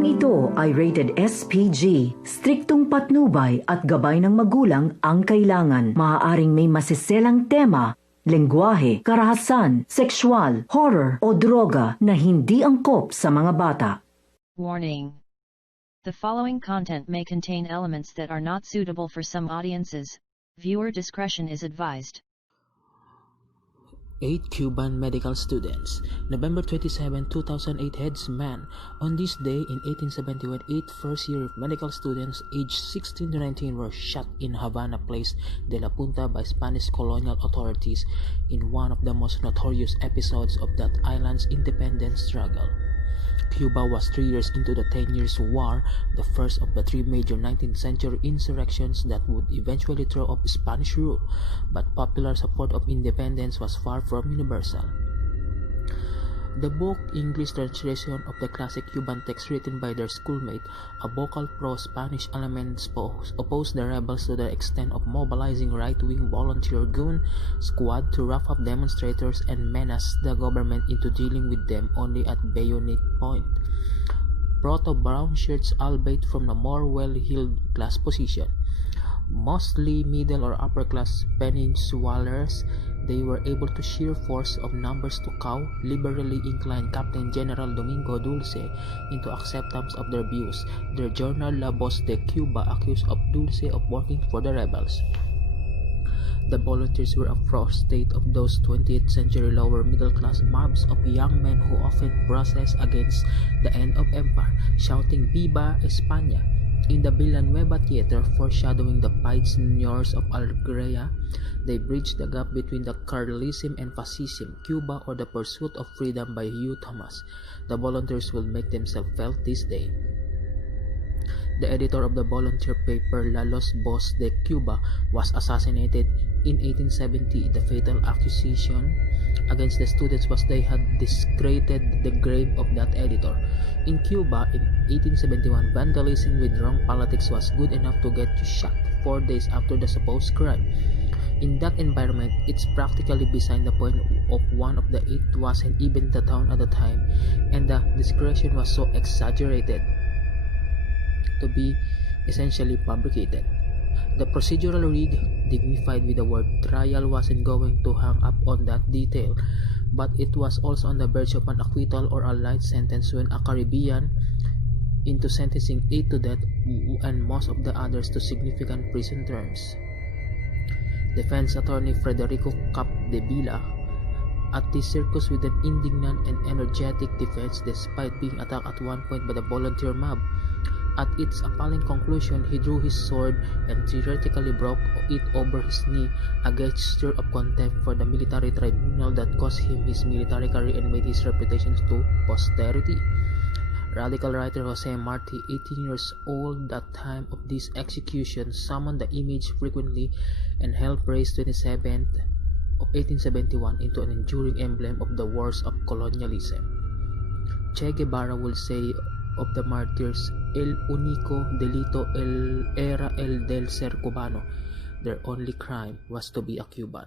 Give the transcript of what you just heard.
Programang ito ay rated SPG. Striktong patnubay at gabay ng magulang ang kailangan. Maaaring may masiselang tema, lengguwahe, karahasan, sexual, horror o droga na hindi angkop sa mga bata. Warning. The following content may contain elements that are not suitable for some audiences. Viewer discretion is advised. 8 Cuban medical students. November 27, 2008 headsman. On this day in 1871, 8 first-year medical students aged 16 to 19 were shot in Havana Place de la Punta by Spanish colonial authorities in one of the most notorious episodes of that island's independence struggle. Cuba was 3 years into the 10 Years' War, the first of the 3 major 19th century insurrections that would eventually throw off Spanish rule, but popular support of independence was far from universal. The book, English translation of the classic Cuban text written by their schoolmate, a vocal pro-Spanish element opposed the rebels to the extent of mobilizing right-wing volunteer goon squad to rough up demonstrators and menace the government into dealing with them only at bayonet point. Proto-brown shirts, albeit from a more well-heeled class position. Mostly middle or upper-class peninsulars, they were able to sheer force of numbers to cow liberally inclined Captain General Domingo Dulce into acceptance of their views. Their journal La Voz de Cuba accused of Dulce of working for the rebels. The volunteers were a frost state of those 20th century lower middle class mobs of young men who often protest against the end of empire, shouting Viva España. In the Villanueva Theater, foreshadowing the Pied Seniors of Algeria, they bridged the gap between the Carlism and Fascism, Cuba, or the Pursuit of Freedom by Hugh Thomas. The volunteers will make themselves felt this day. The editor of the volunteer paper La Voz de Cuba was assassinated in 1870. The fatal accusation against the students was they had discredited the grave of that editor. In Cuba, in 1871, vandalism with wrong politics was good enough to get you shot 4 days after the supposed crime. In that environment, it's practically beside the point of one of the 8 wasn't even the town at the time, and the discretion was so exaggerated to be essentially fabricated. The procedural rig, dignified with the word trial, wasn't going to hang up on that detail, but it was also on the verge of an acquittal or a light sentence when a Caribbean into sentencing 8 to death and most of the others to significant prison terms. Defense attorney Federico Capdevila at the circus with an indignant and energetic defense despite being attacked at one point by the volunteer mob. At its appalling conclusion, he drew his sword and theoretically broke it over his knee, a gesture of contempt for the military tribunal that cost him his military career and made his reputation to posterity. Radical writer Jose Marti, 18 years old at the time of this execution, summoned the image frequently and helped raise 27th of 1871 into an enduring emblem of the wars of colonialism. Che Guevara will say of the martyrs, el único delito era el del ser cubano. Their only crime was to be a Cuban.